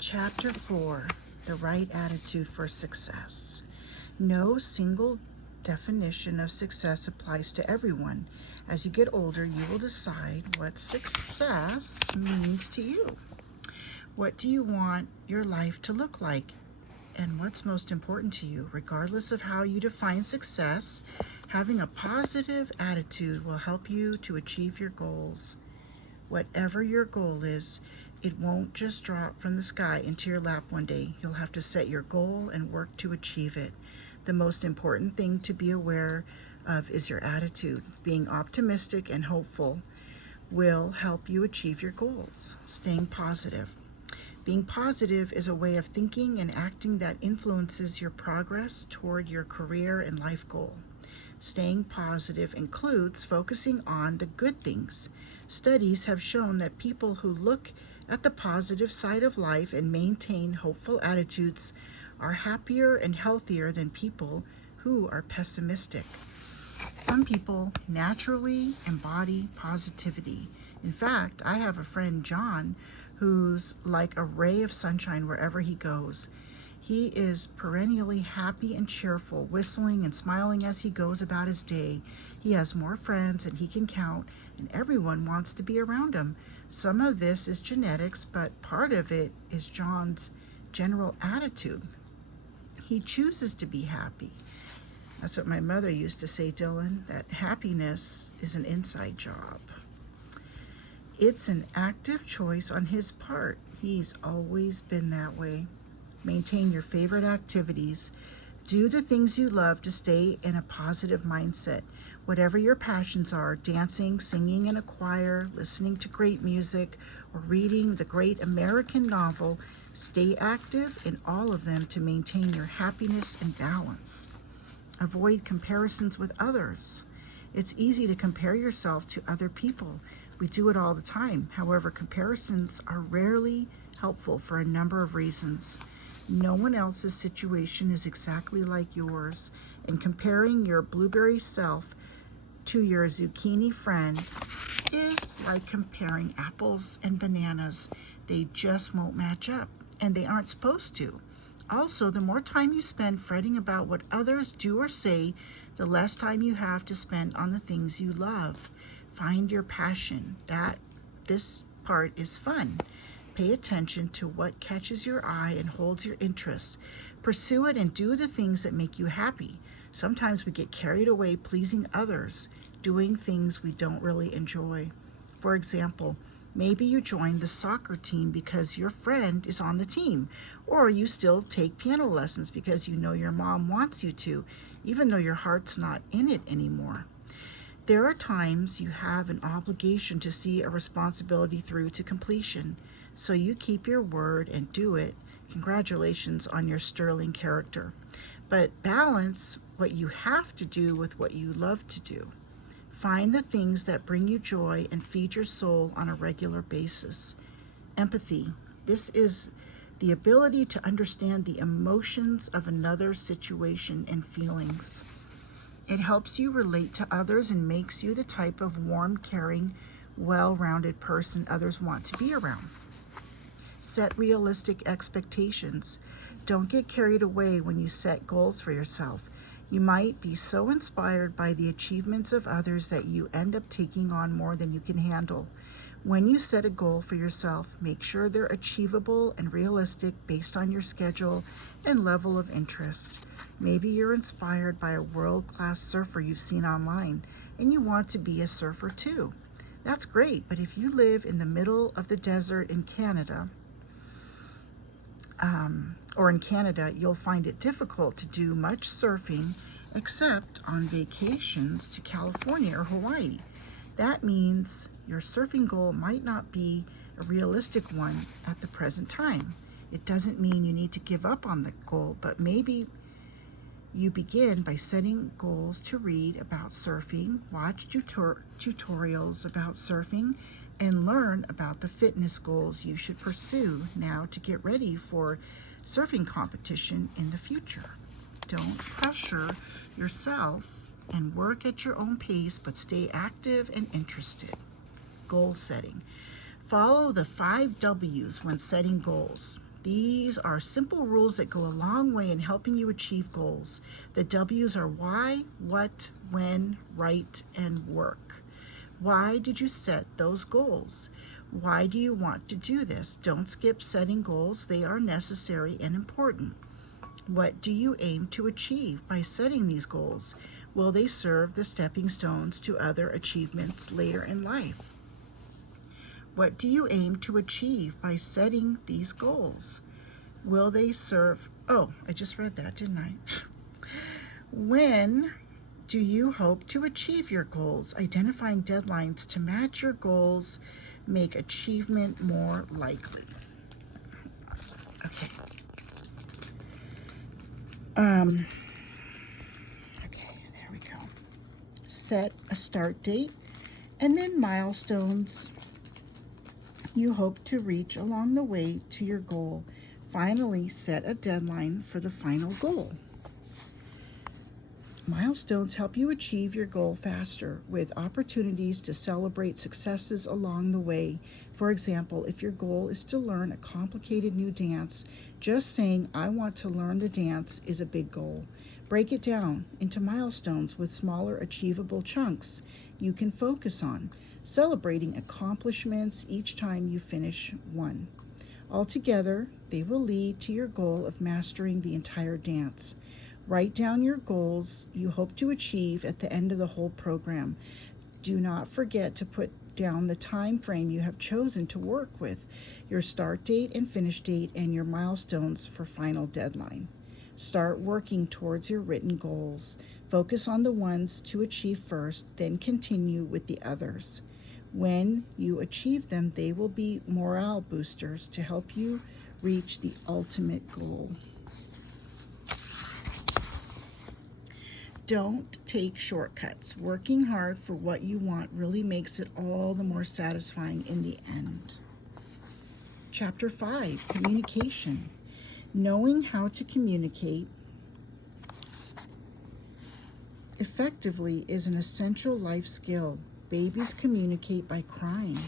Chapter 4, The Right Attitude for Success. No single definition of success applies to everyone. As you get older, you will decide what success means to you. What do you want your life to look like? And what's most important to you? Regardless of how you define success, having a positive attitude will help you to achieve your goals. Whatever your goal is, it won't just drop from the sky into your lap one day. You'll have to set your goal and work to achieve it. The most important thing to be aware of is your attitude. Being optimistic and hopeful will help you achieve your goals. Staying positive. Being positive is a way of thinking and acting that influences your progress toward your career and life goal. Staying positive includes focusing on the good things. Studies have shown that people who look at the positive side of life and maintain hopeful attitudes are happier and healthier than people who are pessimistic. Some people naturally embody positivity. In fact, I have a friend, John, who's like a ray of sunshine wherever he goes. He is perennially happy and cheerful, whistling and smiling as he goes about his day. He has more friends than he can count, and everyone wants to be around him. Some of this is genetics, but part of it is John's general attitude. He chooses to be happy. That's what my mother used to say, Dylan, that happiness is an inside job. It's an active choice on his part. He's always been that way. Maintain your favorite activities. Do the things you love to stay in a positive mindset. Whatever your passions are, dancing, singing in a choir, listening to great music, or reading the great American novel, stay active in all of them to maintain your happiness and balance. Avoid comparisons with others. It's easy to compare yourself to other people. We do it all the time. However, comparisons are rarely helpful for a number of reasons. No one else's situation is exactly like yours, and comparing your blueberry self to your zucchini friend is like comparing apples and bananas. They just won't match up, and they aren't supposed to. Also, the more time you spend fretting about what others do or say, the less time you have to spend on the things you love. Find your passion. This part is fun. Pay attention to what catches your eye and holds your interest. Pursue it and do the things that make you happy. Sometimes we get carried away pleasing others, doing things we don't really enjoy. For example, maybe you joined the soccer team because your friend is on the team, or you still take piano lessons because you know your mom wants you to, even though your heart's not in it anymore. There are times you have an obligation to see a responsibility through to completion, so you keep your word and do it. Congratulations on your sterling character. But balance what you have to do with what you love to do. Find the things that bring you joy and feed your soul on a regular basis. Empathy. This is the ability to understand the emotions of another's situation and feelings. It helps you relate to others and makes you the type of warm, caring, well-rounded person others want to be around. Set realistic expectations. Don't get carried away when you set goals for yourself. You might be so inspired by the achievements of others that you end up taking on more than you can handle. When you set a goal for yourself, make sure they're achievable and realistic based on your schedule and level of interest. Maybe you're inspired by a world-class surfer you've seen online and you want to be a surfer too. That's great, but if you live in the middle of the desert in Canada, you'll find it difficult to do much surfing except on vacations to California or Hawaii. That means your surfing goal might not be a realistic one at the present time. It doesn't mean you need to give up on the goal, but maybe you begin by setting goals to read about surfing, watch tutorials about surfing, and learn about the fitness goals you should pursue now to get ready for surfing competition in the future. Don't pressure yourself and work at your own pace, but stay active and interested. Goal setting. Follow the 5 W's when setting goals. These are simple rules that go a long way in helping you achieve goals. The W's are why, what, when, right, and work. Why did you set those goals? Why do you want to do this? Don't skip setting goals. They are necessary and important. What do you aim to achieve by setting these goals? Will they serve the stepping stones to other achievements later in life? What do you aim to achieve by setting these goals? Will they serve? Oh, I just read that, didn't I? When do you hope to achieve your goals? Identifying deadlines to match your goals make achievement more likely. Okay. Okay, there we go. Set a start date and then milestones you hope to reach along the way to your goal. Finally, set a deadline for the final goal. Milestones help you achieve your goal faster with opportunities to celebrate successes along the way. For example, if your goal is to learn a complicated new dance, just saying, "I want to learn the dance," is a big goal. Break it down into milestones with smaller, achievable chunks you can focus on, celebrating accomplishments each time you finish one. Altogether, they will lead to your goal of mastering the entire dance. Write down your goals you hope to achieve at the end of the whole program. Do not forget to put down the time frame you have chosen to work with, your start date and finish date, and your milestones for final deadline. Start working towards your written goals. Focus on the ones to achieve first, then continue with the others. When you achieve them, they will be morale boosters to help you reach the ultimate goal. Don't take shortcuts. Working hard for what you want really makes it all the more satisfying in the end. Chapter 5, Communication. Knowing how to communicate effectively is an essential life skill. Babies communicate by crying.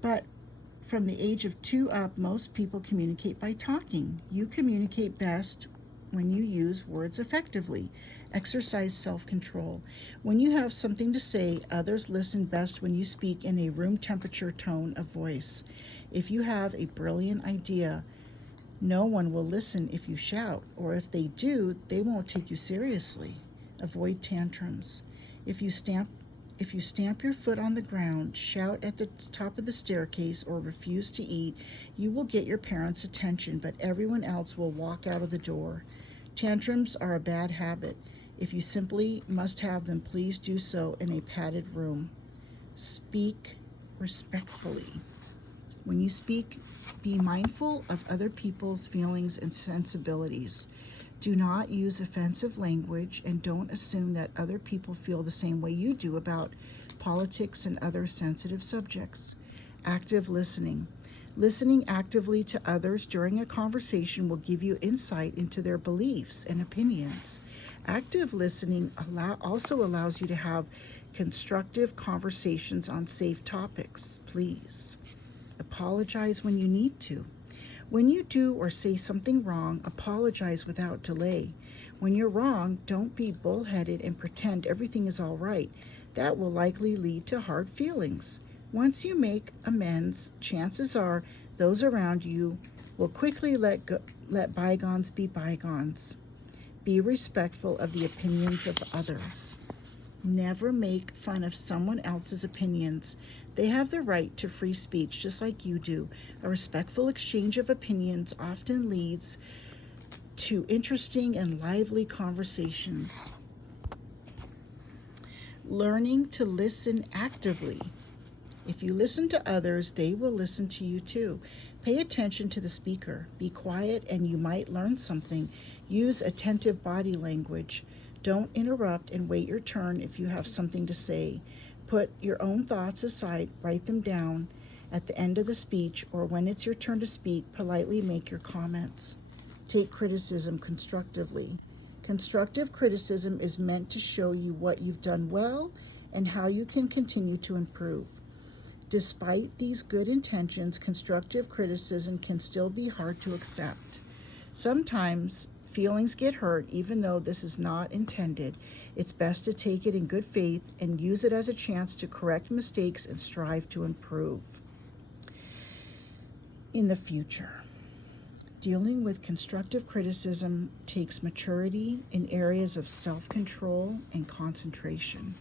But from the age of 2 up, most people communicate by talking. You communicate best when you use words effectively. Exercise self-control. When you have something to say, others listen best when you speak in a room temperature tone of voice. If you have a brilliant idea, no one will listen if you shout, or if they do, they won't take you seriously. Avoid tantrums. If you stamp your foot on the ground, shout at the top of the staircase, or refuse to eat, you will get your parents' attention, but everyone else will walk out of the door. Tantrums are a bad habit. If you simply must have them, please do so in a padded room. Speak respectfully. When you speak, be mindful of other people's feelings and sensibilities. Do not use offensive language, and don't assume that other people feel the same way you do about politics and other sensitive subjects. Active listening. Listening actively to others during a conversation will give you insight into their beliefs and opinions. Active listening also allows you to have constructive conversations on safe topics. Please apologize when you need to. When you do or say something wrong, apologize without delay. When you're wrong, don't be bullheaded and pretend everything is all right. That will likely lead to hard feelings. Once you make amends, chances are those around you will quickly let bygones be bygones. Be respectful of the opinions of others. Never make fun of someone else's opinions. They have the right to free speech just like you do. A respectful exchange of opinions often leads to interesting and lively conversations. Learning to listen actively. If you listen to others, they will listen to you too. Pay attention to the speaker. Be quiet and you might learn something. Use attentive body language. Don't interrupt and wait your turn if you have something to say. Put your own thoughts aside, write them down at the end of the speech, or when it's your turn to speak, politely make your comments. Take criticism constructively. Constructive criticism is meant to show you what you've done well and how you can continue to improve. Despite these good intentions, constructive criticism can still be hard to accept. Sometimes feelings get hurt even though this is not intended. It's best to take it in good faith and use it as a chance to correct mistakes and strive to improve. In the future, dealing with constructive criticism takes maturity in areas of self-control and concentration.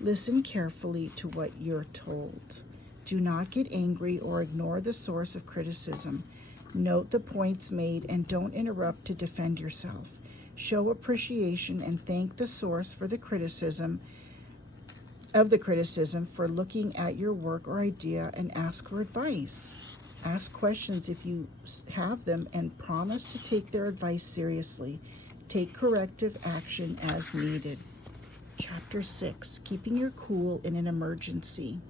Listen carefully to what you're told. Do not get angry or ignore the source of criticism. Note the points made and don't interrupt to defend yourself. Show appreciation and thank the source for the criticism for looking at your work or idea, and ask for advice. Ask questions if you have them and promise to take their advice seriously. Take corrective action as needed. Chapter 6, Keeping Your Cool in an Emergency.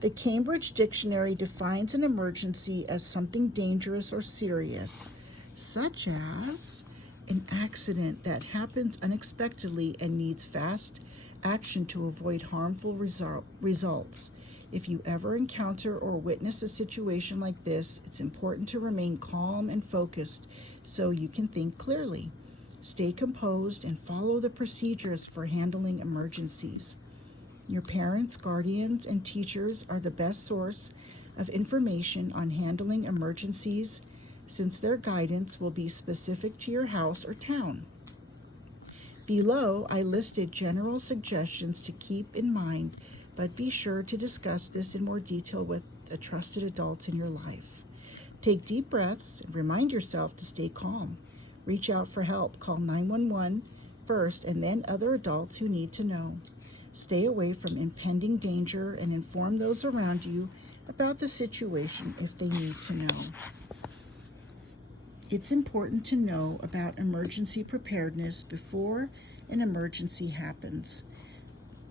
The Cambridge Dictionary defines an emergency as something dangerous or serious, such as an accident that happens unexpectedly and needs fast action to avoid harmful results. If you ever encounter or witness a situation like this, it's important to remain calm and focused so you can think clearly. Stay composed and follow the procedures for handling emergencies. Your parents, guardians, and teachers are the best source of information on handling emergencies, since their guidance will be specific to your house or town. Below, I listed general suggestions to keep in mind, but be sure to discuss this in more detail with a trusted adult in your life. Take deep breaths and remind yourself to stay calm. Reach out for help. Call 911 first and then other adults who need to know. Stay away from impending danger and inform those around you about the situation if they need to know. It's important to know about emergency preparedness before an emergency happens.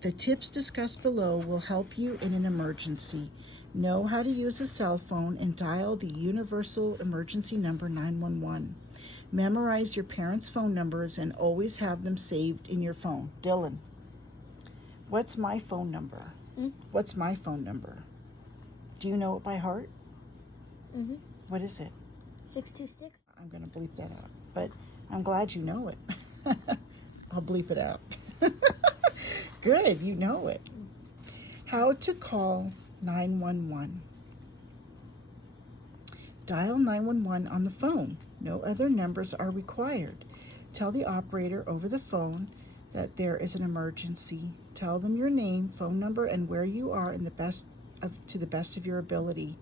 The tips discussed below will help you in an emergency. Know how to use a cell phone and dial the universal emergency number 911. Memorize your parents' phone numbers and always have them saved in your phone. Dylan, what's my phone number? What's my phone number? Do you know it by heart? Mm-hmm. What is it? 626. I'm going to bleep that out, but I'm glad you know it. I'll bleep it out. Good, you know it. How to call 911. Dial 911 on the phone. No other numbers are required. Tell the operator over the phone that there is an emergency. Tell them your name, phone number, and where you are to the best of your ability.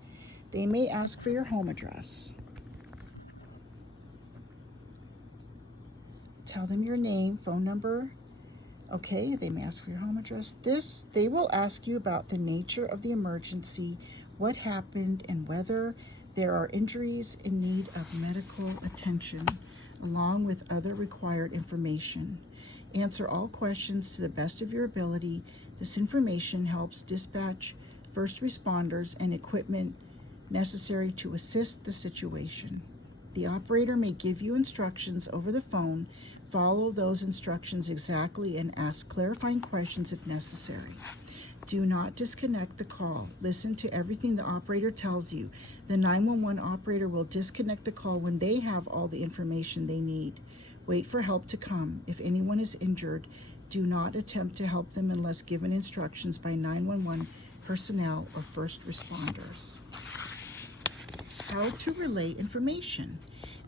They may ask for your home address. Tell them your name, phone number. Okay, they may ask for your home address. They will ask you about the nature of the emergency, what happened, and whether there are injuries in need of medical attention, along with other required information. Answer all questions to the best of your ability. This information helps dispatch first responders and equipment necessary to assist the situation. The operator may give you instructions over the phone. Follow those instructions exactly and ask clarifying questions if necessary. Do not disconnect the call. Listen to everything the operator tells you. The 911 operator will disconnect the call when they have all the information they need. Wait for help to come. If anyone is injured, do not attempt to help them unless given instructions by 911 personnel or first responders. How to relay information.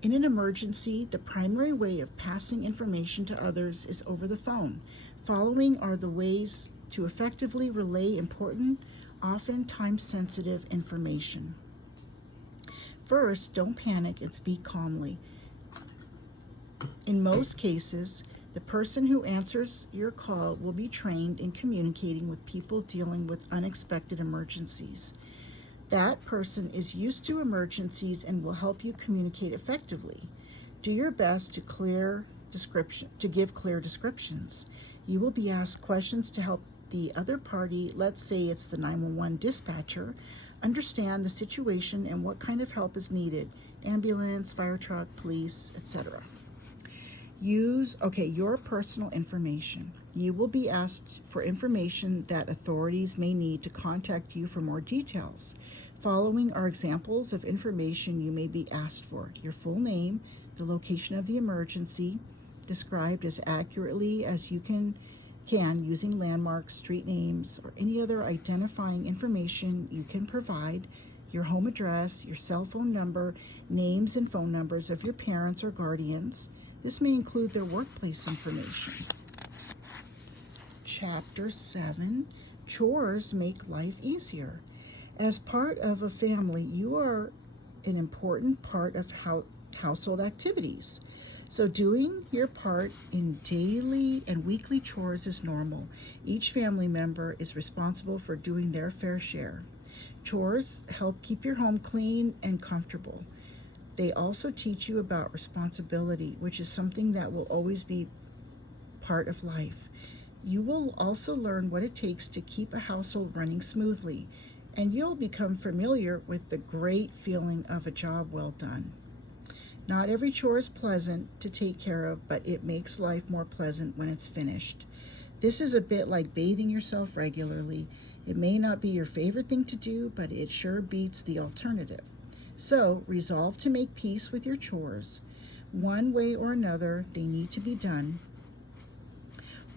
In an emergency, the primary way of passing information to others is over the phone. Following are the ways to effectively relay important, often time-sensitive information. First, don't panic and speak calmly. In most cases, the person who answers your call will be trained in communicating with people dealing with unexpected emergencies. That person is used to emergencies and will help you communicate effectively. Do your best to give clear descriptions. You will be asked questions to help the other party, let's say it's the 911 dispatcher, understand the situation and what kind of help is needed. Ambulance, fire truck, police, etc. Use your personal information. You will be asked for information that authorities may need to contact you for more details. Following are examples of information you may be asked for: your full name, the location of the emergency, described as accurately as you can using landmarks, street names, or any other identifying information you can provide, your home address, your cell phone number, names and phone numbers of your parents or guardians. This may include their workplace information. Chapter 7, Chores Make Life Easier. As part of a family, you are an important part of household activities. So doing your part in daily and weekly chores is normal. Each family member is responsible for doing their fair share. Chores help keep your home clean and comfortable. They also teach you about responsibility, which is something that will always be part of life. You will also learn what it takes to keep a household running smoothly, and you'll become familiar with the great feeling of a job well done. Not every chore is pleasant to take care of, but it makes life more pleasant when it's finished. This is a bit like bathing yourself regularly. It may not be your favorite thing to do, but it sure beats the alternative. So resolve to make peace with your chores. One way or another, they need to be done.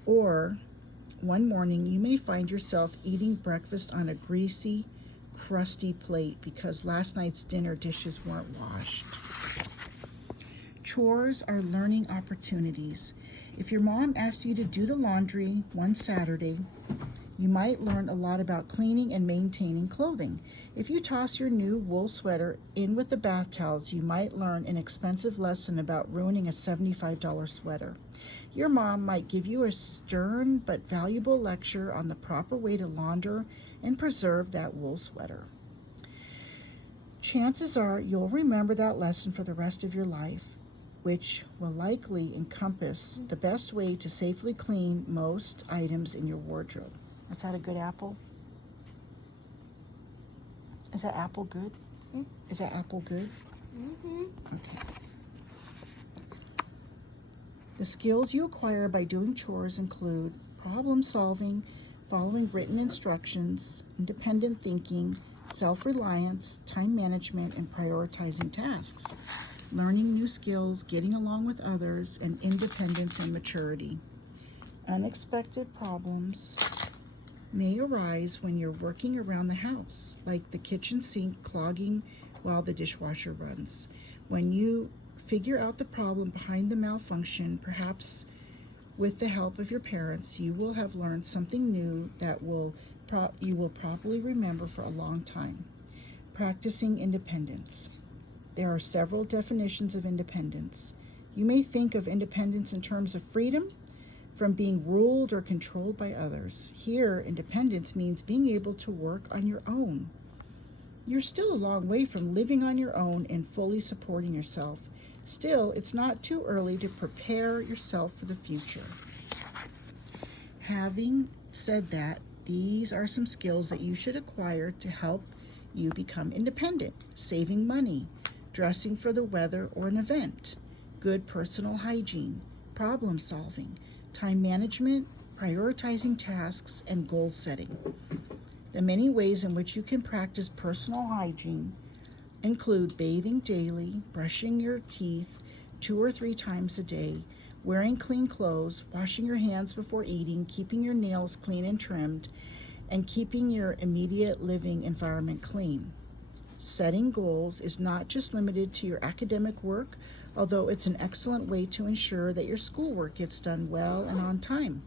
Or one morning you may find yourself eating breakfast on a greasy, crusty plate because last night's dinner dishes weren't washed. Chores are learning opportunities. If your mom asked you to do the laundry one Saturday, you might learn a lot about cleaning and maintaining clothing. If you toss your new wool sweater in with the bath towels, you might learn an expensive lesson about ruining a $75 sweater. Your mom might give you a stern but valuable lecture on the proper way to launder and preserve that wool sweater. Chances are you'll remember that lesson for the rest of your life, which will likely encompass the best way to safely clean most items in your wardrobe. Is that a good apple? Is that apple good? Is that apple good? Mm-hmm. Okay. The skills you acquire by doing chores include problem solving, following written instructions, independent thinking, self-reliance, time management, and prioritizing tasks, learning new skills, getting along with others, and independence and maturity. Unexpected problems may arise when you're working around the house, like the kitchen sink clogging while the dishwasher runs. When you figure out the problem behind the malfunction, perhaps with the help of your parents, you will have learned something new that you will probably remember for a long time. Practicing independence. There are several definitions of independence. You may think of independence in terms of freedom from being ruled or controlled by others. Here, independence means being able to work on your own. You're still a long way from living on your own and fully supporting yourself. Still, it's not too early to prepare yourself for the future. Having said that, these are some skills that you should acquire to help you become independent: saving money, dressing for the weather or an event, good personal hygiene, problem solving, time management, prioritizing tasks, and goal setting. The many ways in which you can practice personal hygiene include bathing daily, brushing your teeth 2 or 3 times a day, wearing clean clothes, washing your hands before eating, keeping your nails clean and trimmed, and keeping your immediate living environment clean. Setting goals is not just limited to your academic work, although it's an excellent way to ensure that your schoolwork gets done well and on time.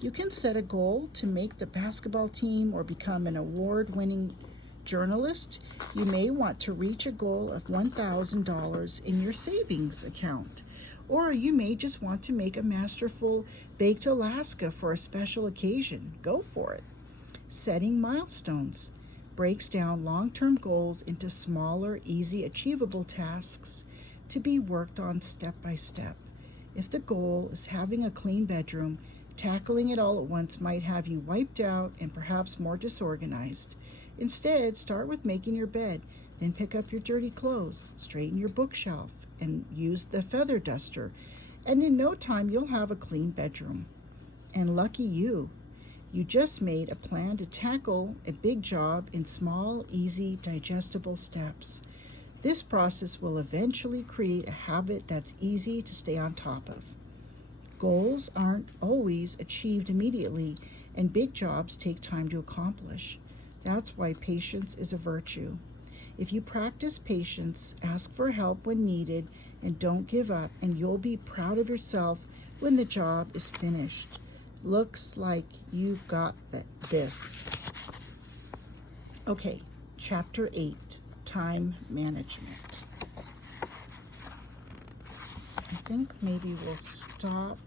You can set a goal to make the basketball team or become an award-winning journalist. You may want to reach a goal of $1,000 in your savings account, or you may just want to make a masterful baked Alaska for a special occasion. Go for it. Setting milestones breaks down long-term goals into smaller, easy, achievable tasks to be worked on step by step. If the goal is having a clean bedroom, tackling it all at once might have you wiped out and perhaps more disorganized. Instead, start with making your bed, then pick up your dirty clothes, straighten your bookshelf, and use the feather duster, and in no time you'll have a clean bedroom. And lucky you. You just made a plan to tackle a big job in small, easy, digestible steps. This process will eventually create a habit that's easy to stay on top of. Goals aren't always achieved immediately, and big jobs take time to accomplish. That's why patience is a virtue. If you practice patience, ask for help when needed, and don't give up, and you'll be proud of yourself when the job is finished. Looks like you've got this. Okay, Chapter 8, Time Management. I think maybe we'll stop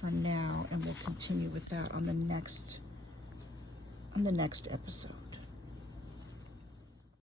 for now, and we'll continue with that on the next episode.